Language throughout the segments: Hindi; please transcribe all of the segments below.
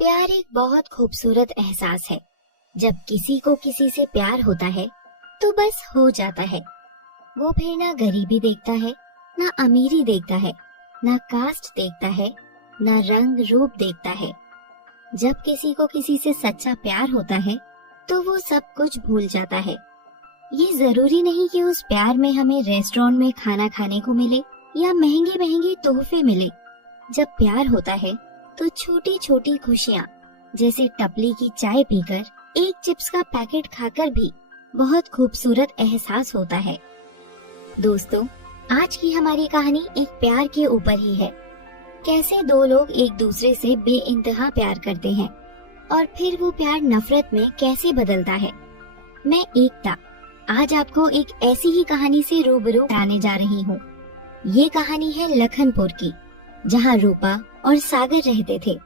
प्यार एक बहुत खूबसूरत एहसास है। जब किसी को किसी से प्यार होता है तो बस हो जाता है। वो फिर ना गरीबी देखता है, ना अमीरी देखता है, ना कास्ट देखता है, ना रंग रूप देखता है। जब किसी को किसी से सच्चा प्यार होता है तो वो सब कुछ भूल जाता है। ये जरूरी नहीं कि उस प्यार में हमें रेस्टोरेंट में खाना खाने को मिले या महंगे महंगे तोहफे मिले। जब प्यार होता है तो छोटी छोटी खुशियाँ, जैसे टपली की चाय पीकर, एक चिप्स का पैकेट खाकर भी बहुत खूबसूरत एहसास होता है। दोस्तों, आज की हमारी कहानी एक प्यार के ऊपर ही है। कैसे दो लोग एक दूसरे से बेइंतहा प्यार करते हैं और फिर वो प्यार नफरत में कैसे बदलता है। मैं एकता आज आपको एक ऐसी ही कहानी से रूबरू कराने जा रही हूँ। ये कहानी है लखनपुर की, जहाँ रूपा और सागर रहते थे।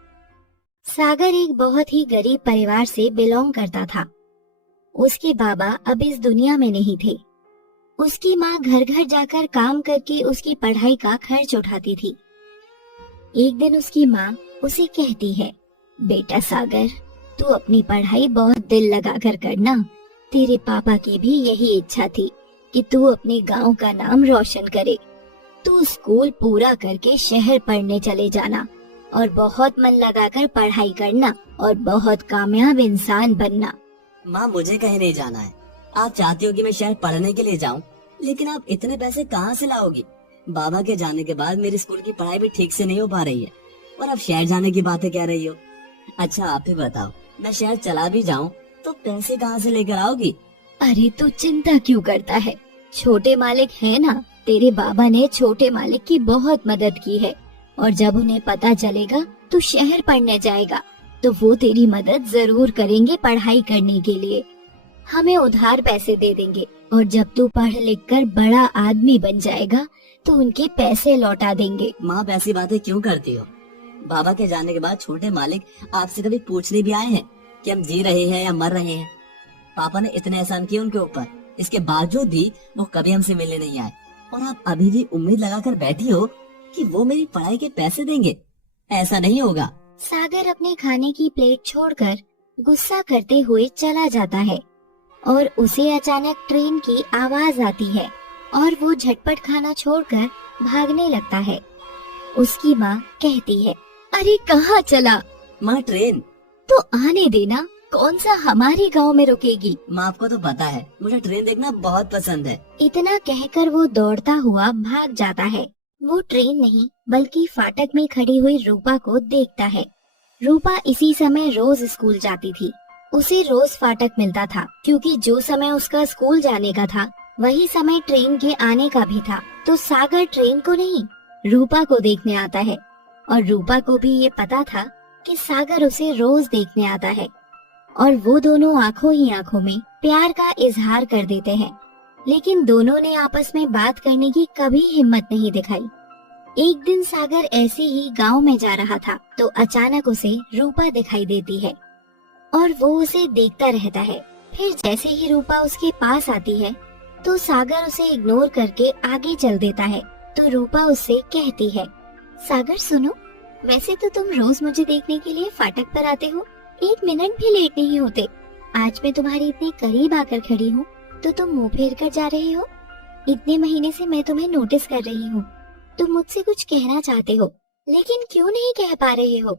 सागर एक बहुत ही गरीब परिवार से बिलोंग करता था। उसके बाबा अब इस दुनिया में नहीं थे। उसकी माँ घर घर जाकर काम करके उसकी पढ़ाई का खर्च उठाती थी। एक दिन उसकी माँ उसे कहती है, बेटा सागर, तू अपनी पढ़ाई बहुत दिल लगा कर करना। तेरे पापा की भी यही इच्छा थी कि तू अपने गांव का नाम रोशन करे। तू स्कूल पूरा करके शहर पढ़ने चले जाना और बहुत मन लगाकर पढ़ाई करना और बहुत कामयाब इंसान बनना। माँ, मुझे कहीं नहीं जाना है। आप चाहती हो कि मैं शहर पढ़ने के लिए जाऊँ, लेकिन आप इतने पैसे कहाँ से लाओगी? बाबा के जाने के बाद मेरी स्कूल की पढ़ाई भी ठीक से नहीं हो पा रही है और अब शहर जाने की बातें कह रही हो। अच्छा, आप ही बताओ, मैं शहर चला भी जाऊँ तो पैसे कहाँ से लेकर आओगी? अरे तू चिंता क्यों करता है? छोटे मालिक है ना, तेरे बाबा ने छोटे मालिक की बहुत मदद की है और जब उन्हें पता चलेगा तू शहर पढ़ने जाएगा तो वो तेरी मदद जरूर करेंगे पढ़ाई करने के लिए। हमें उधार पैसे दे देंगे और जब तू पढ़ लिख कर बड़ा आदमी बन जाएगा तो उनके पैसे लौटा देंगे। माँ, ऐसी बातें क्यों करती हो? बाबा के जाने के बाद छोटे मालिक आपसे कभी पूछने भी आए हैं कि हम जी रहे हैं या मर रहे हैं? पापा ने इतने एहसान किए उनके ऊपर, इसके बावजूद भी वो कभी हमसे मिलने नहीं आए और आप अभी भी उम्मीद लगाकर बैठी हो कि वो मेरी पढ़ाई के पैसे देंगे। ऐसा नहीं होगा। सागर अपने खाने की प्लेट छोड़कर गुस्सा करते हुए चला जाता है और उसे अचानक ट्रेन की आवाज आती है और वो झटपट खाना छोड़कर भागने लगता है। उसकी माँ कहती है, अरे कहाँ चला? माँ, ट्रेन तो आने देना, कौन सा हमारे गांव में रुकेगी? माँ, आपको तो पता है मुझे ट्रेन देखना बहुत पसंद है। इतना कहकर वो दौड़ता हुआ भाग जाता है। वो ट्रेन नहीं बल्कि फाटक में खड़ी हुई रूपा को देखता है। रूपा इसी समय रोज स्कूल जाती थी। उसे रोज फाटक मिलता था क्योंकि जो समय उसका स्कूल जाने का था वही समय ट्रेन के आने का भी था। तो सागर ट्रेन को नहीं, रूपा को देखने आता है और रूपा को भी ये पता था कि सागर उसे रोज देखने आता है और वो दोनों आंखों ही आंखों में प्यार का इजहार कर देते हैं। लेकिन दोनों ने आपस में बात करने की कभी हिम्मत नहीं दिखाई। एक दिन सागर ऐसे ही गांव में जा रहा था तो अचानक उसे रूपा दिखाई देती है और वो उसे देखता रहता है। फिर जैसे ही रूपा उसके पास आती है तो सागर उसे इग्नोर करके आगे चल देता है। तो रूपा उससे कहती है, सागर सुनो, वैसे तो तुम रोज मुझे देखने के लिए फाटक पर आते हो, एक मिनट भी लेट नहीं होते। आज मैं तुम्हारे इतने करीब आकर खड़ी हूँ तो तुम मुंह फेर कर जा रहे हो। इतने महीने से मैं तुम्हें नोटिस कर रही हूँ। तुम मुझसे कुछ कहना चाहते हो लेकिन क्यों नहीं कह पा रहे हो?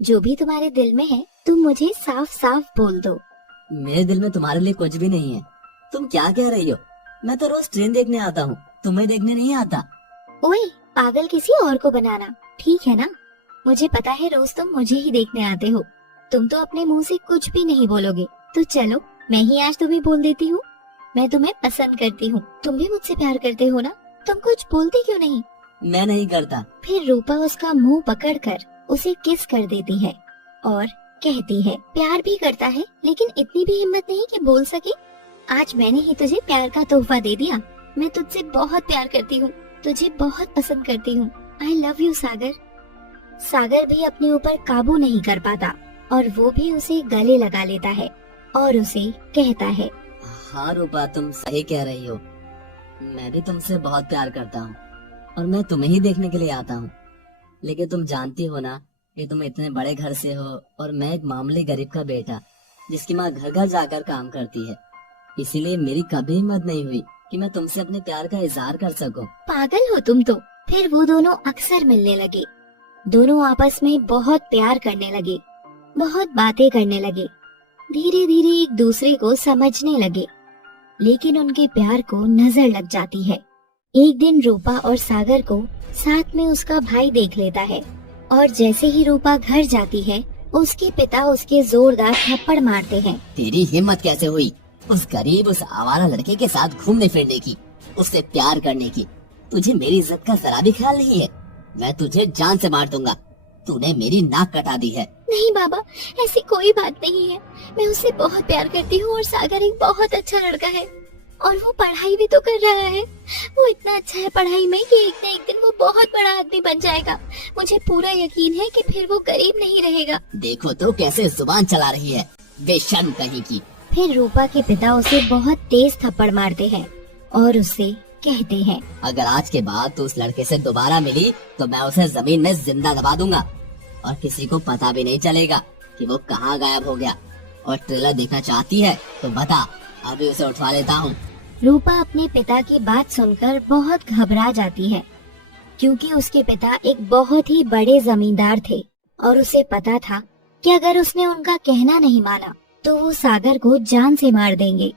जो भी तुम्हारे दिल में है तुम मुझे साफ साफ बोल दो। मेरे दिल में तुम्हारे लिए कुछ भी नहीं है। तुम क्या कह रही हो? मैं तो रोज ट्रेन देखने आता हूँ, तुम्हें देखने नहीं आता। ओए पागल, किसी और को बनाना ठीक है ना? मुझे पता है रोज तुम मुझे ही देखने आते हो। तुम तो अपने मुंह से कुछ भी नहीं बोलोगे, तो चलो मैं ही आज तुम्हें बोल देती हूँ। मैं तुम्हें पसंद करती हूँ। तुम भी मुझसे प्यार करते हो ना? तुम कुछ बोलते क्यों नहीं? मैं नहीं करता। फिर रूपा उसका मुंह पकड़कर उसे किस कर देती है और कहती है, प्यार भी करता है लेकिन इतनी भी हिम्मत नहीं कि बोल सके। आज मैंने ही तुझे प्यार का तोहफा दे दिया। मैं तुझसे बहुत प्यार करती हूँ, तुझे बहुत पसंद करती हूँ। आई लव यू सागर। सागर भी अपने ऊपर काबू नहीं कर पाता और वो भी उसे गले लगा लेता है और उसे कहता है, हाँ रूपा, तुम सही कह रही हो। मैं भी तुमसे बहुत प्यार करता हूँ और मैं तुम्हें ही देखने के लिए आता हूँ। लेकिन तुम जानती हो ना कि तुम इतने बड़े घर से हो और मैं एक मामूली गरीब का बेटा जिसकी माँ घर घर जाकर काम करती है, इसीलिए मेरी कभी हिम्मत नहीं हुई कि मैं तुमसे अपने प्यार का इजहार कर सकूं। पागल हो तुम तो। फिर वो दोनों अक्सर मिलने लगे। दोनों आपस में बहुत प्यार करने लगे, बहुत बातें करने लगे, धीरे धीरे एक दूसरे को समझने लगे। लेकिन उनके प्यार को नजर लग जाती है। एक दिन रूपा और सागर को साथ में उसका भाई देख लेता है और जैसे ही रूपा घर जाती है उसके पिता उसके जोरदार थप्पड़ मारते हैं। तेरी हिम्मत कैसे हुई उस गरीब, उस आवारा लड़के के साथ घूमने फिरने की, उससे प्यार करने की? तुझे मेरी इज्जत का जरा भी ख्याल नहीं है? मैं तुझे जान से मार दूंगा। तूने मेरी नाक कटा दी है। नहीं बाबा, ऐसी कोई बात नहीं है। मैं उससे बहुत प्यार करती हूँ और सागर एक बहुत अच्छा लड़का है और वो पढ़ाई भी तो कर रहा है। वो इतना अच्छा है पढ़ाई में कि एक न एक दिन वो बहुत बड़ा आदमी बन जाएगा। मुझे पूरा यकीन है कि फिर वो गरीब नहीं रहेगा। देखो तो कैसे जुबान चला रही है, बेशर्म कहीं की। फिर रूपा के पिता उसे बहुत तेज थप्पड़ मारते हैं और उससे कहते हैं, अगर आज के बाद तू उस लड़के से दोबारा मिली तो मैं उसे जमीन में जिंदा दबा दूंगा और किसी को पता भी नहीं चलेगा कि वो कहाँ गायब हो गया। और ट्रेलर देखना चाहती है तो बता, अभी उसे उठवा लेता हूँ। रूपा अपने पिता की बात सुनकर बहुत घबरा जाती है क्योंकि उसके पिता एक बहुत ही बड़े जमींदार थे और उसे पता था कि अगर उसने उनका कहना नहीं माना तो वो सागर को जान से मार देंगे।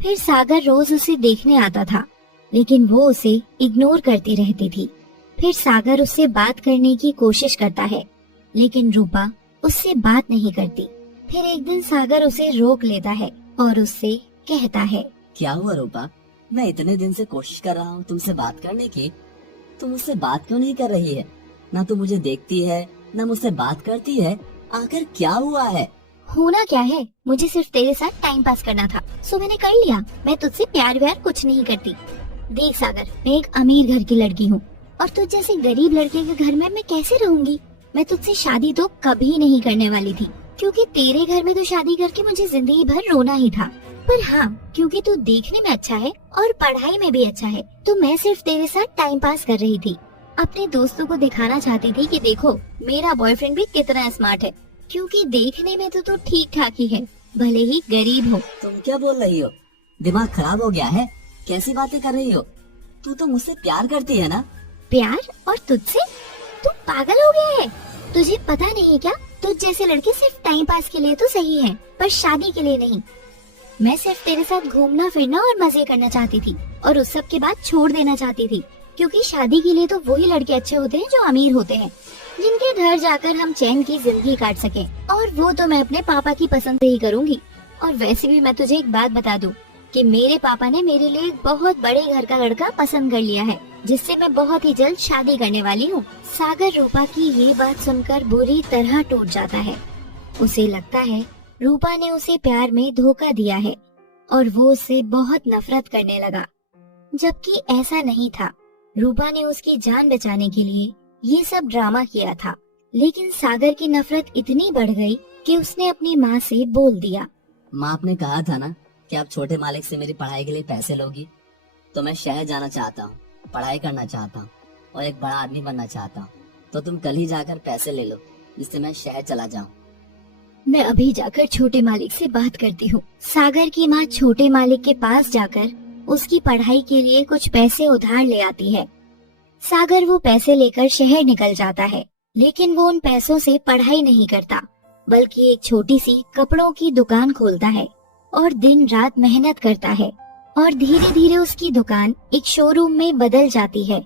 फिर सागर रोज उसे देखने आता था लेकिन वो उसे इग्नोर करती रहती थी। फिर सागर उससे बात करने की कोशिश करता है लेकिन रूपा उससे बात नहीं करती। फिर एक दिन सागर उसे रोक लेता है और उससे कहता है, क्या हुआ रूपा? मैं इतने दिन से कोशिश कर रहा हूँ तुमसे बात करने की, तुम मुझसे बात क्यों नहीं कर रही है? ना तो मुझे देखती है ना मुझसे बात करती है, आखिर क्या हुआ है? होना क्या है, मुझे सिर्फ तेरे साथ टाइम पास करना था सो मैंने कर लिया। मैं तुझसे प्यार व्यार कुछ नहीं करती। देख सागर, मैं एक अमीर घर की लड़की हूँ और तुझ जैसे गरीब लड़के के घर में मैं कैसे रहूंगी? मैं तुझसे शादी तो कभी नहीं करने वाली थी क्योंकि तेरे घर में तो शादी करके मुझे जिंदगी भर रोना ही था। पर हाँ, क्योंकि तू देखने में अच्छा है और पढ़ाई में भी अच्छा है तो मैं सिर्फ तेरे साथ टाइम पास कर रही थी। अपने दोस्तों को दिखाना चाहती थी कि देखो मेरा बॉयफ्रेंड भी कितना स्मार्ट है, क्योंकि देखने में तो तू ठीक ठाक ही है, भले ही गरीब हो। तुम क्या बोल रही हो? दिमाग खराब हो गया है? कैसी बातें कर रही हो? तू तो मुझसे प्यार करती है ना? प्यार? और तुझसे? तू पागल हो गया है? तुझे पता नहीं क्या, तुझ जैसे लड़के सिर्फ टाइम पास के लिए तो सही है पर शादी के लिए नहीं। मैं सिर्फ तेरे साथ घूमना फिरना और मजे करना चाहती थी और उस सब के बाद छोड़ देना चाहती थी, क्योंकि शादी के लिए तो वही लड़के अच्छे होते हैं जो अमीर होते हैं, जिनके घर जाकर हम चैन की जिंदगी काट सकें। और वो तो मैं अपने पापा की पसंद से ही करूंगी। और वैसे भी मैं तुझे एक बात बता दूं कि मेरे पापा ने मेरे लिए एक बहुत बड़े घर का लड़का पसंद कर लिया है, जिससे मैं बहुत ही जल्द शादी करने वाली हूँ। सागर रूपा की ये बात सुनकर बुरी तरह टूट जाता है। उसे लगता है रूपा ने उसे प्यार में धोखा दिया है और वो उससे बहुत नफरत करने लगा, जबकि ऐसा नहीं था। रूपा ने उसकी जान बचाने के लिए ये सब ड्रामा किया था, लेकिन सागर की नफरत इतनी बढ़ गई कि उसने अपनी माँ से बोल दिया, माँ, आपने कहा था ना कि आप छोटे मालिक से मेरी पढ़ाई के लिए पैसे लोगी, तो मैं शहर जाना चाहता हूँ, पढ़ाई करना चाहता हूँ और एक बड़ा आदमी बनना चाहता हूँ, तो तुम कल ही जाकर पैसे ले लो जिससे मैं शहर चला जाऊँ। मैं अभी जाकर छोटे मालिक से बात करती हूँ। सागर की माँ छोटे मालिक के पास जाकर उसकी पढ़ाई के लिए कुछ पैसे उधार ले आती है। सागर वो पैसे लेकर शहर निकल जाता है, लेकिन वो उन पैसों से पढ़ाई नहीं करता, बल्कि एक छोटी सी कपड़ों की दुकान खोलता है और दिन रात मेहनत करता है और धीरे धीरे उसकी दुकान एक शोरूम में बदल जाती है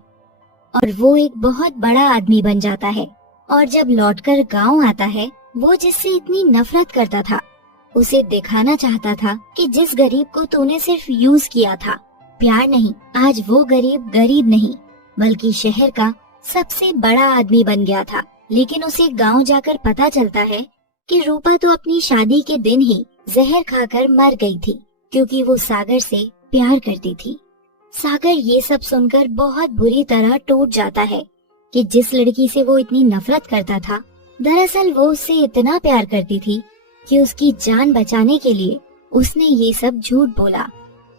और वो एक बहुत बड़ा आदमी बन जाता है। और जब लौटकर गांव आता है, वो जिससे इतनी नफरत करता था उसे दिखाना चाहता था कि जिस गरीब को तूने सिर्फ यूज किया था, प्यार नहीं, आज वो गरीब गरीब नहीं बल्कि शहर का सबसे बड़ा आदमी बन गया था। लेकिन उसे गांव जाकर पता चलता है कि रूपा तो अपनी शादी के दिन ही जहर खाकर मर गई थी, क्योंकि वो सागर से प्यार करती थी। सागर ये सब सुनकर बहुत बुरी तरह टूट जाता है कि जिस लड़की से वो इतनी नफरत करता था, दरअसल वो उससे इतना प्यार करती थी कि उसकी जान बचाने के लिए उसने ये सब झूठ बोला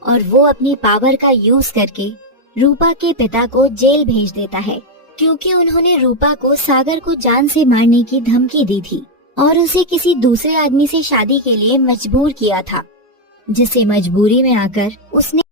और वो अपनी पावर का यूज करके रूपा के पिता को जेल भेज देता है क्योंकि उन्होंने रूपा को सागर को जान से मारने की धमकी दी थी और उसे किसी दूसरे आदमी से शादी के लिए मजबूर किया था, जिसे मजबूरी में आकर उसने